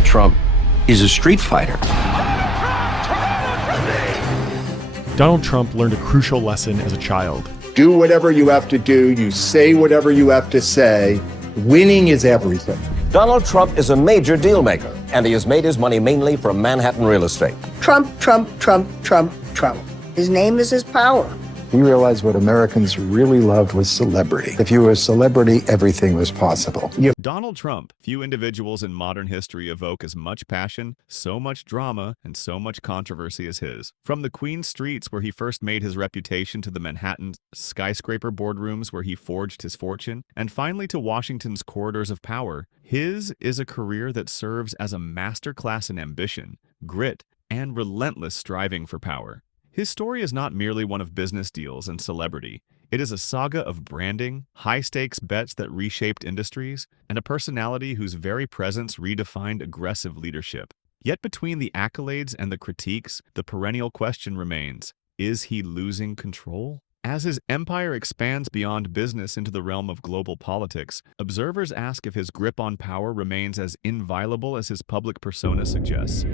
Donald Trump is a street fighter. Donald Trump learned a crucial lesson as a child. Do whatever you have to do. You say whatever you have to say. Winning is everything. Donald Trump is a major deal maker, and he has made his money mainly from Manhattan real estate. Trump, Trump, Trump, Trump, Trump. His name is his power. He realized what Americans really loved was celebrity. If you were a celebrity, everything was possible. Donald Trump. Few individuals in modern history evoke as much passion, so much drama, and so much controversy as his. From the Queens streets where he first made his reputation to the Manhattan skyscraper boardrooms where he forged his fortune, and finally to Washington's corridors of power, his is a career that serves as a masterclass in ambition, grit, and relentless striving for power. His story is not merely one of business deals and celebrity. It is a saga of branding, high-stakes bets that reshaped industries, and a personality whose very presence redefined aggressive leadership. Yet between the accolades and the critiques, the perennial question remains, is he losing control? As his empire expands beyond business into the realm of global politics, observers ask if his grip on power remains as inviolable as his public persona suggests.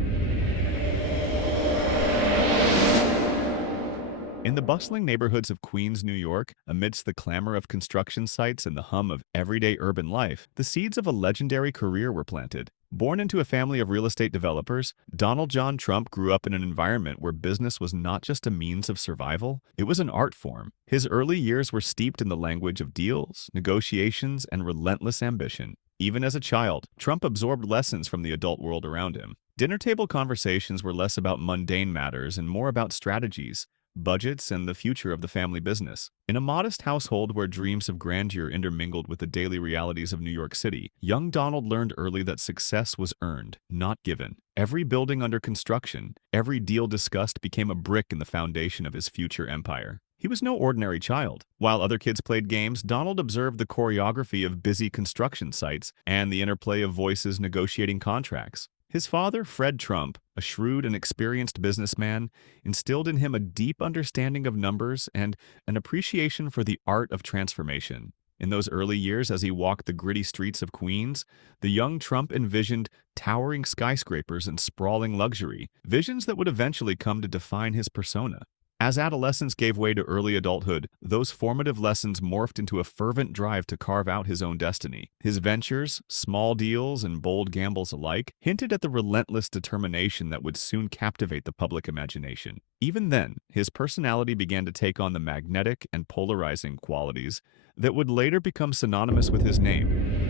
In the bustling neighborhoods of Queens, New York, amidst the clamor of construction sites and the hum of everyday urban life, the seeds of a legendary career were planted. Born into a family of real estate developers, Donald John Trump grew up in an environment where business was not just a means of survival, it was an art form. His early years were steeped in the language of deals, negotiations, and relentless ambition. Even as a child, Trump absorbed lessons from the adult world around him. Dinner table conversations were less about mundane matters and more about strategies, budgets, and the future of the family business. In a modest household where dreams of grandeur intermingled with the daily realities of New York City, young Donald learned early that success was earned, not given. Every building under construction, every deal discussed became a brick in the foundation of his future empire. He was no ordinary child. While other kids played games, Donald observed the choreography of busy construction sites and the interplay of voices negotiating contracts. His father, Fred Trump, a shrewd and experienced businessman, instilled in him a deep understanding of numbers and an appreciation for the art of transformation. In those early years, as he walked the gritty streets of Queens, the young Trump envisioned towering skyscrapers and sprawling luxury, visions that would eventually come to define his persona. As adolescence gave way to early adulthood, those formative lessons morphed into a fervent drive to carve out his own destiny. His ventures, small deals and bold gambles alike, hinted at the relentless determination that would soon captivate the public imagination. Even then, his personality began to take on the magnetic and polarizing qualities that would later become synonymous with his name.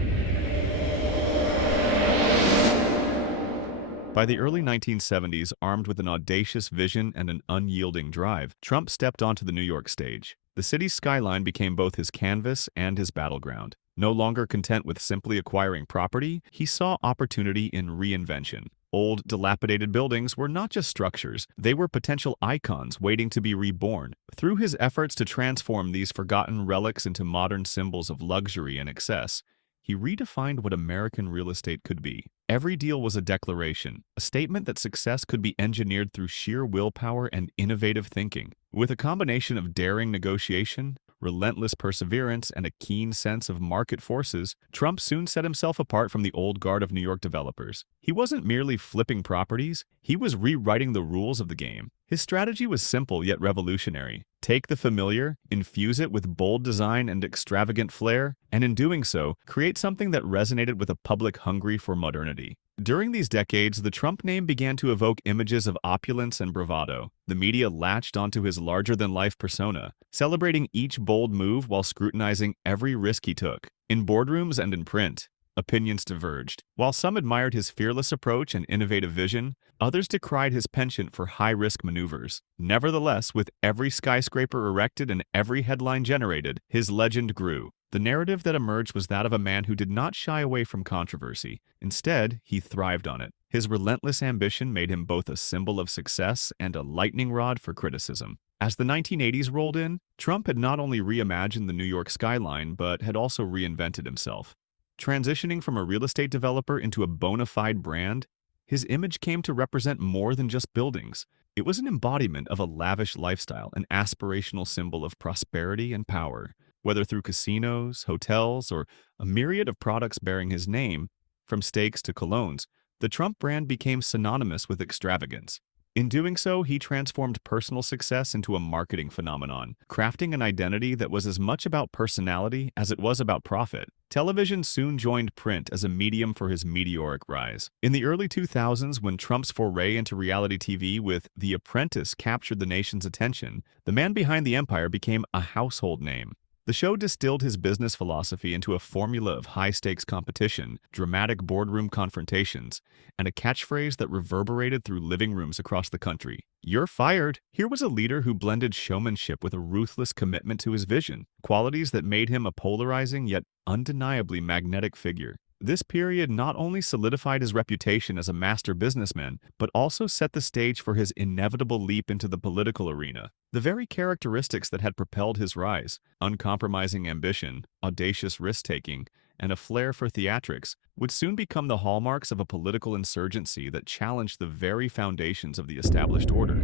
By the early 1970s, armed with an audacious vision and an unyielding drive, Trump stepped onto the New York stage. The city's skyline became both his canvas and his battleground. No longer content with simply acquiring property, he saw opportunity in reinvention. Old, dilapidated buildings were not just structures, they were potential icons waiting to be reborn. Through his efforts to transform these forgotten relics into modern symbols of luxury and excess, he redefined what American real estate could be. Every deal was a declaration, a statement that success could be engineered through sheer willpower and innovative thinking. With a combination of daring negotiation, relentless perseverance, and a keen sense of market forces, Trump soon set himself apart from the old guard of New York developers. He wasn't merely flipping properties, he was rewriting the rules of the game. His strategy was simple yet revolutionary. Take the familiar, infuse it with bold design and extravagant flair, and in doing so, create something that resonated with a public hungry for modernity. During these decades, the Trump name began to evoke images of opulence and bravado. The media latched onto his larger-than-life persona, celebrating each bold move while scrutinizing every risk he took. In boardrooms and in print, opinions diverged. While some admired his fearless approach and innovative vision, others decried his penchant for high-risk maneuvers. Nevertheless, with every skyscraper erected and every headline generated, his legend grew. The narrative that emerged was that of a man who did not shy away from controversy. Instead, he thrived on it. His relentless ambition made him both a symbol of success and a lightning rod for criticism. As the 1980s rolled in, Trump had not only reimagined the New York skyline, but had also reinvented himself. Transitioning from a real estate developer into a bona fide brand, his image came to represent more than just buildings. It was an embodiment of a lavish lifestyle, an aspirational symbol of prosperity and power. Whether through casinos, hotels, or a myriad of products bearing his name, from steaks to colognes, The Trump brand became synonymous with extravagance. In doing so, he transformed personal success into a marketing phenomenon, crafting an identity that was as much about personality as it was about profit. Television soon joined print as a medium for his meteoric rise. In the early 2000s, when Trump's foray into reality TV with The Apprentice captured the nation's attention, the man behind the empire became a household name. The show distilled his business philosophy into a formula of high-stakes competition, dramatic boardroom confrontations, and a catchphrase that reverberated through living rooms across the country. "You're fired." Here was a leader who blended showmanship with a ruthless commitment to his vision, qualities that made him a polarizing yet undeniably magnetic figure. This period not only solidified his reputation as a master businessman, but also set the stage for his inevitable leap into the political arena. The very characteristics that had propelled his rise, uncompromising ambition, audacious risk-taking, and a flair for theatrics, would soon become the hallmarks of a political insurgency that challenged the very foundations of the established order.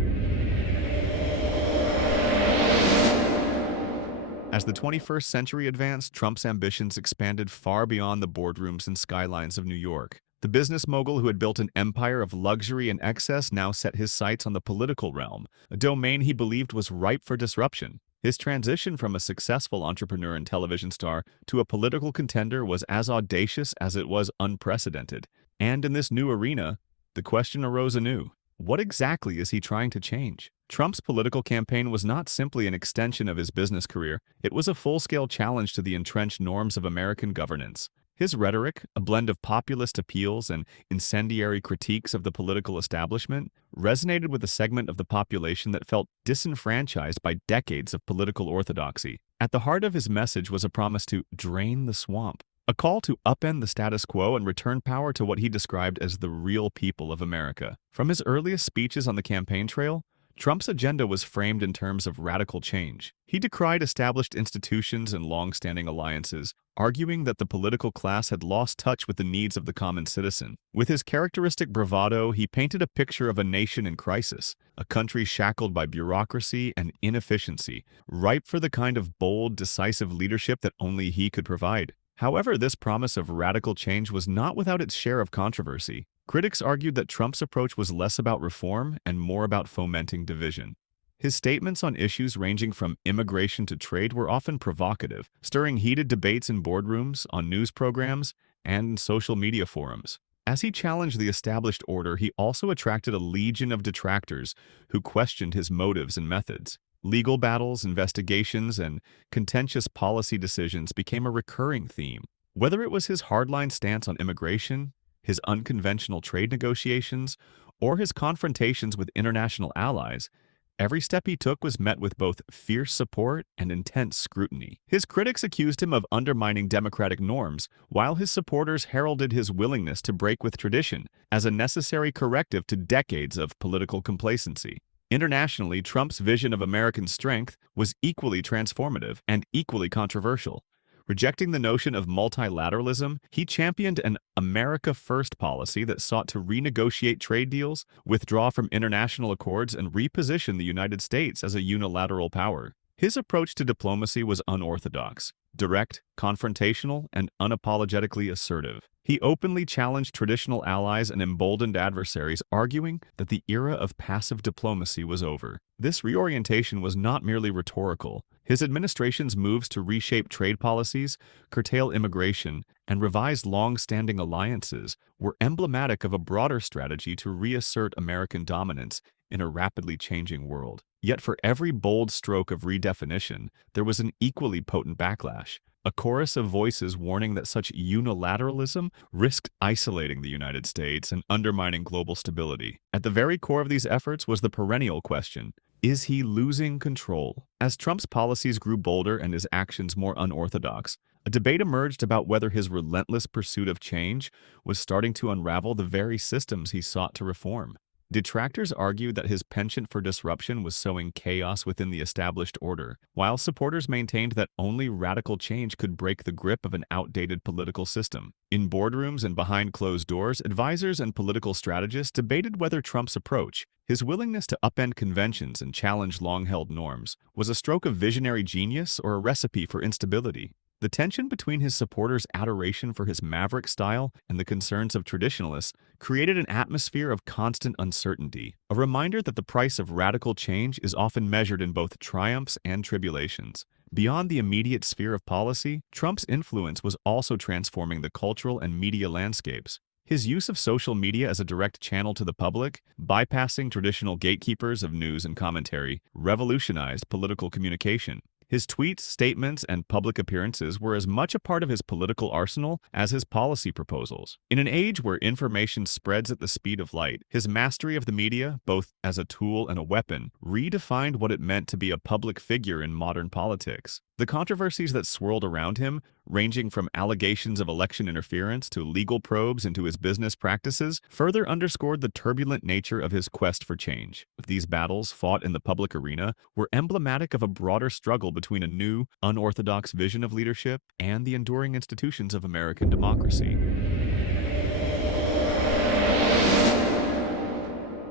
As the 21st century advanced, Trump's ambitions expanded far beyond the boardrooms and skylines of New York. The business mogul who had built an empire of luxury and excess now set his sights on the political realm, a domain he believed was ripe for disruption. His transition from a successful entrepreneur and television star to a political contender was as audacious as it was unprecedented. And in this new arena, the question arose anew. What exactly is he trying to change? Trump's political campaign was not simply an extension of his business career, it was a full-scale challenge to the entrenched norms of American governance. His rhetoric, a blend of populist appeals and incendiary critiques of the political establishment, resonated with a segment of the population that felt disenfranchised by decades of political orthodoxy. At the heart of his message was a promise to drain the swamp, a call to upend the status quo and return power to what he described as the real people of America. From his earliest speeches on the campaign trail, Trump's agenda was framed in terms of radical change. He decried established institutions and long-standing alliances, arguing that the political class had lost touch with the needs of the common citizen. With his characteristic bravado, he painted a picture of a nation in crisis, a country shackled by bureaucracy and inefficiency, ripe for the kind of bold, decisive leadership that only he could provide. However, this promise of radical change was not without its share of controversy. Critics argued that Trump's approach was less about reform and more about fomenting division. His statements on issues ranging from immigration to trade were often provocative, stirring heated debates in boardrooms, on news programs, and in social media forums. As he challenged the established order, he also attracted a legion of detractors who questioned his motives and methods. Legal battles, investigations, and contentious policy decisions became a recurring theme. Whether it was his hardline stance on immigration, his unconventional trade negotiations, or his confrontations with international allies, every step he took was met with both fierce support and intense scrutiny. His critics accused him of undermining democratic norms, while his supporters heralded his willingness to break with tradition as a necessary corrective to decades of political complacency. Internationally, Trump's vision of American strength was equally transformative and equally controversial. Rejecting the notion of multilateralism, he championed an America First policy that sought to renegotiate trade deals, withdraw from international accords, and reposition the United States as a unilateral power. His approach to diplomacy was unorthodox, direct, confrontational, and unapologetically assertive. He openly challenged traditional allies and emboldened adversaries, arguing that the era of passive diplomacy was over. This reorientation was not merely rhetorical. His administration's moves to reshape trade policies, curtail immigration, and revise long-standing alliances were emblematic of a broader strategy to reassert American dominance in a rapidly changing world. Yet for every bold stroke of redefinition, there was an equally potent backlash, a chorus of voices warning that such unilateralism risked isolating the United States and undermining global stability. At the very core of these efforts was the perennial question: is he losing control? As Trump's policies grew bolder and his actions more unorthodox, a debate emerged about whether his relentless pursuit of change was starting to unravel the very systems he sought to reform. Detractors argued that his penchant for disruption was sowing chaos within the established order, while supporters maintained that only radical change could break the grip of an outdated political system. In boardrooms and behind closed doors, advisors and political strategists debated whether Trump's approach, his willingness to upend conventions and challenge long-held norms, was a stroke of visionary genius or a recipe for instability. The tension between his supporters' adoration for his maverick style and the concerns of traditionalists created an atmosphere of constant uncertainty, a reminder that the price of radical change is often measured in both triumphs and tribulations. Beyond the immediate sphere of policy, Trump's influence was also transforming the cultural and media landscapes. His use of social media as a direct channel to the public, bypassing traditional gatekeepers of news and commentary, revolutionized political communication. His tweets, statements, and public appearances were as much a part of his political arsenal as his policy proposals. In an age where information spreads at the speed of light, his mastery of the media, both as a tool and a weapon, redefined what it meant to be a public figure in modern politics. The controversies that swirled around him, ranging from allegations of election interference to legal probes into his business practices, further underscored the turbulent nature of his quest for change. These battles, fought in the public arena, were emblematic of a broader struggle between a new, unorthodox vision of leadership and the enduring institutions of American democracy.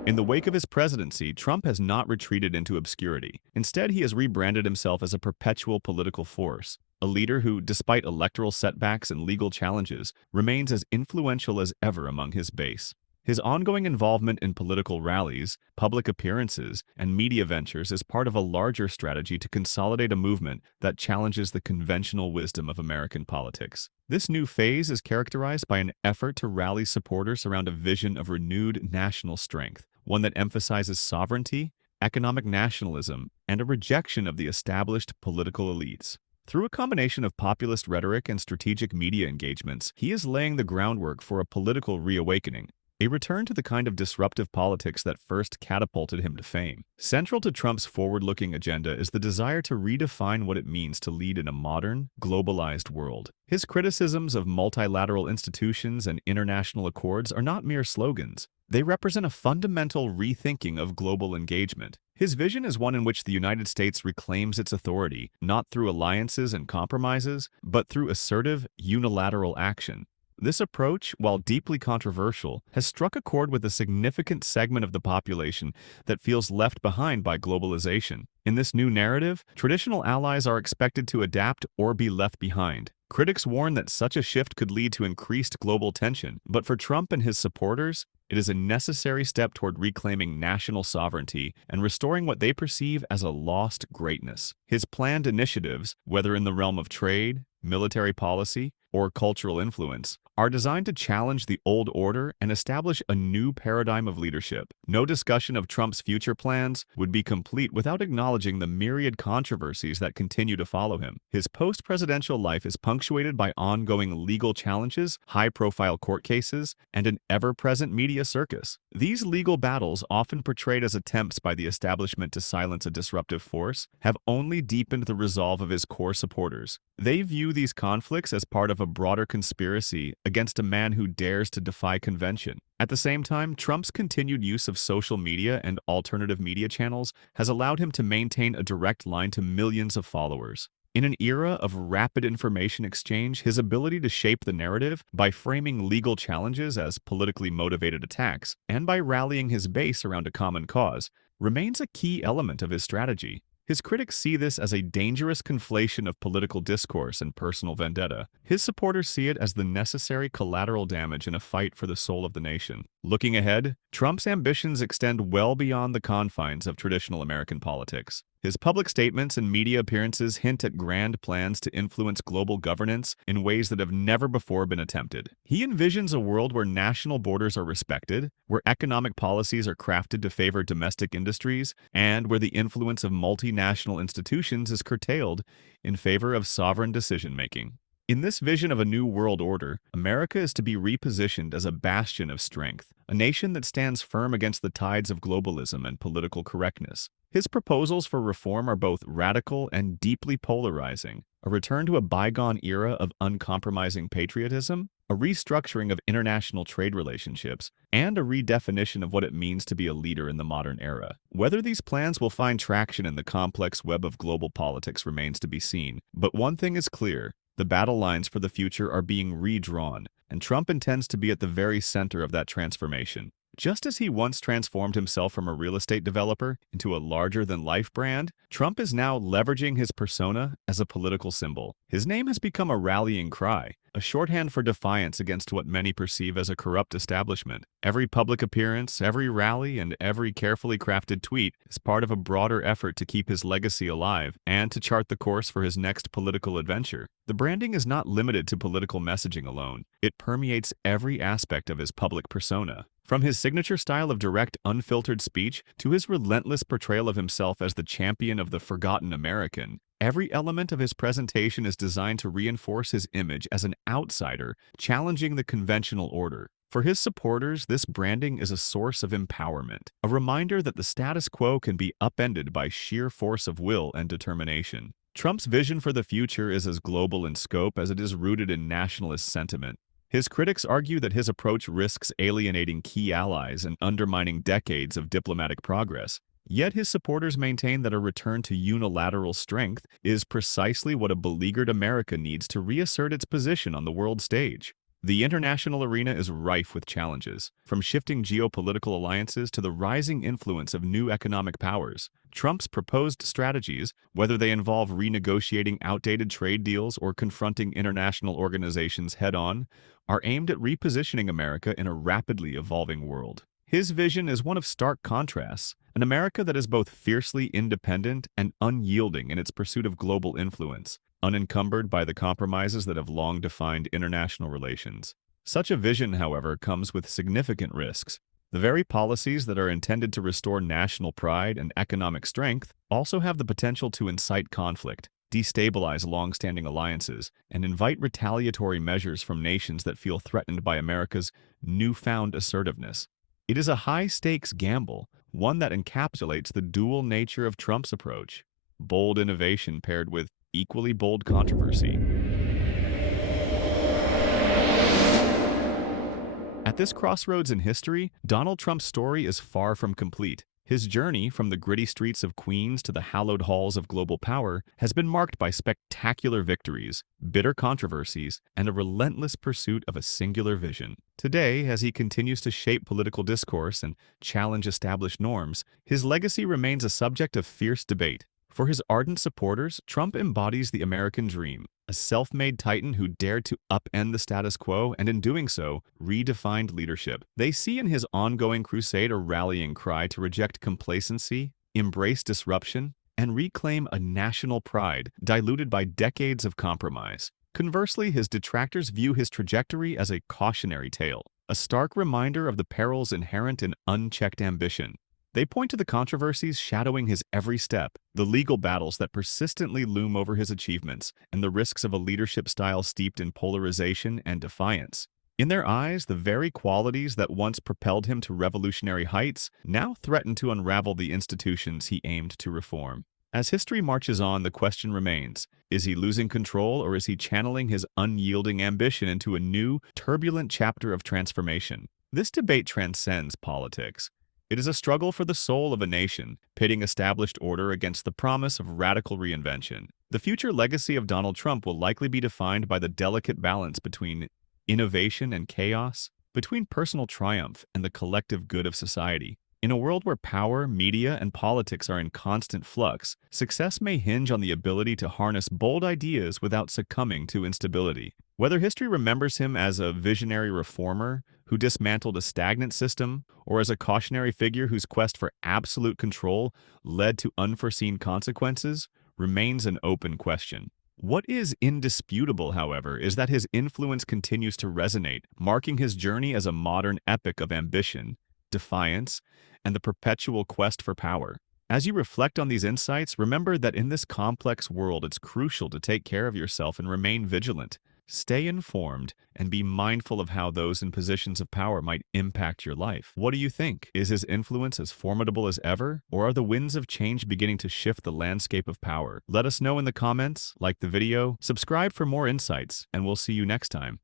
In the wake of his presidency, Trump has not retreated into obscurity. Instead, he has rebranded himself as a perpetual political force, a leader who, despite electoral setbacks and legal challenges, remains as influential as ever among his base. His ongoing involvement in political rallies, public appearances, and media ventures is part of a larger strategy to consolidate a movement that challenges the conventional wisdom of American politics. This new phase is characterized by an effort to rally supporters around a vision of renewed national strength, one that emphasizes sovereignty, economic nationalism, and a rejection of the established political elites. Through a combination of populist rhetoric and strategic media engagements, he is laying the groundwork for a political reawakening, a return to the kind of disruptive politics that first catapulted him to fame. Central to Trump's forward-looking agenda is the desire to redefine what it means to lead in a modern, globalized world. His criticisms of multilateral institutions and international accords are not mere slogans. They represent a fundamental rethinking of global engagement. His vision is one in which the United States reclaims its authority, not through alliances and compromises, but through assertive, unilateral action. This approach, while deeply controversial, has struck a chord with a significant segment of the population that feels left behind by globalization. In this new narrative, traditional allies are expected to adapt or be left behind. Critics warn that such a shift could lead to increased global tension, but for Trump and his supporters, it is a necessary step toward reclaiming national sovereignty and restoring what they perceive as a lost greatness. His planned initiatives, whether in the realm of trade, military policy, or cultural influence, are designed to challenge the old order and establish a new paradigm of leadership. No discussion of Trump's future plans would be complete without acknowledging the myriad controversies that continue to follow him. His post-presidential life is punctuated by ongoing legal challenges, high-profile court cases, and an ever-present media circus. These legal battles, often portrayed as attempts by the establishment to silence a disruptive force, have only deepened the resolve of his core supporters. They view these conflicts as part of a broader conspiracy against a man who dares to defy convention. At the same time, Trump's continued use of social media and alternative media channels has allowed him to maintain a direct line to millions of followers. In an era of rapid information exchange, his ability to shape the narrative by framing legal challenges as politically motivated attacks and by rallying his base around a common cause remains a key element of his strategy. His critics see this as a dangerous conflation of political discourse and personal vendetta. His supporters see it as the necessary collateral damage in a fight for the soul of the nation. Looking ahead, Trump's ambitions extend well beyond the confines of traditional American politics. His public statements and media appearances hint at grand plans to influence global governance in ways that have never before been attempted. He envisions a world where national borders are respected, where economic policies are crafted to favor domestic industries, and where the influence of multinational institutions is curtailed in favor of sovereign decision-making. In this vision of a new world order, America is to be repositioned as a bastion of strength, a nation that stands firm against the tides of globalism and political correctness. His proposals for reform are both radical and deeply polarizing: a return to a bygone era of uncompromising patriotism, a restructuring of international trade relationships, and a redefinition of what it means to be a leader in the modern era. Whether these plans will find traction in the complex web of global politics remains to be seen, but one thing is clear: the battle lines for the future are being redrawn, and Trump intends to be at the very center of that transformation. Just as he once transformed himself from a real estate developer into a larger-than-life brand, Trump is now leveraging his persona as a political symbol. His name has become a rallying cry, a shorthand for defiance against what many perceive as a corrupt establishment. Every public appearance, every rally, and every carefully crafted tweet is part of a broader effort to keep his legacy alive and to chart the course for his next political adventure. The branding is not limited to political messaging alone. It permeates every aspect of his public persona. From his signature style of direct, unfiltered speech to his relentless portrayal of himself as the champion of the forgotten American, every element of his presentation is designed to reinforce his image as an outsider, challenging the conventional order. For his supporters, this branding is a source of empowerment, a reminder that the status quo can be upended by sheer force of will and determination. Trump's vision for the future is as global in scope as it is rooted in nationalist sentiment. His critics argue that his approach risks alienating key allies and undermining decades of diplomatic progress. Yet his supporters maintain that a return to unilateral strength is precisely what a beleaguered America needs to reassert its position on the world stage. The international arena is rife with challenges, from shifting geopolitical alliances to the rising influence of new economic powers. Trump's proposed strategies, whether they involve renegotiating outdated trade deals or confronting international organizations head-on, are aimed at repositioning America in a rapidly evolving world. His vision is one of stark contrasts, an America that is both fiercely independent and unyielding in its pursuit of global influence, unencumbered by the compromises that have long defined international relations. Such a vision, however, comes with significant risks. The very policies that are intended to restore national pride and economic strength also have the potential to incite conflict, destabilize long-standing alliances, and invite retaliatory measures from nations that feel threatened by America's newfound assertiveness. It is a high-stakes gamble, one that encapsulates the dual nature of Trump's approach: bold innovation paired with equally bold controversy. At this crossroads in history, Donald Trump's story is far from complete. His journey from the gritty streets of Queens to the hallowed halls of global power has been marked by spectacular victories, bitter controversies, and a relentless pursuit of a singular vision. Today, as he continues to shape political discourse and challenge established norms, his legacy remains a subject of fierce debate. For his ardent supporters, Trump embodies the American dream, a self-made titan who dared to upend the status quo and, in doing so, redefined leadership. They see in his ongoing crusade a rallying cry to reject complacency, embrace disruption, and reclaim a national pride diluted by decades of compromise. Conversely, his detractors view his trajectory as a cautionary tale, a stark reminder of the perils inherent in unchecked ambition. They point to the controversies shadowing his every step, the legal battles that persistently loom over his achievements, and the risks of a leadership style steeped in polarization and defiance. In their eyes, the very qualities that once propelled him to revolutionary heights now threaten to unravel the institutions he aimed to reform. As history marches on, the question remains: is he losing control, or is he channeling his unyielding ambition into a new, turbulent chapter of transformation? This debate transcends politics. It is a struggle for the soul of a nation, pitting established order against the promise of radical reinvention. The future legacy of Donald Trump will likely be defined by the delicate balance between innovation and chaos, between personal triumph and the collective good of society. In a world where power, media, and politics are in constant flux, success may hinge on the ability to harness bold ideas without succumbing to instability. Whether history remembers him as a visionary reformer who dismantled a stagnant system, or as a cautionary figure whose quest for absolute control led to unforeseen consequences, remains an open question. What is indisputable, however, is that his influence continues to resonate, marking his journey as a modern epic of ambition, defiance, and the perpetual quest for power. As you reflect on these insights, remember that in this complex world, it's crucial to take care of yourself and remain vigilant. Stay informed and be mindful of how those in positions of power might impact your life. What do you think? Is his influence as formidable as ever, or are the winds of change beginning to shift the landscape of power? Let us know in the comments, like the video, subscribe for more insights, and we'll see you next time.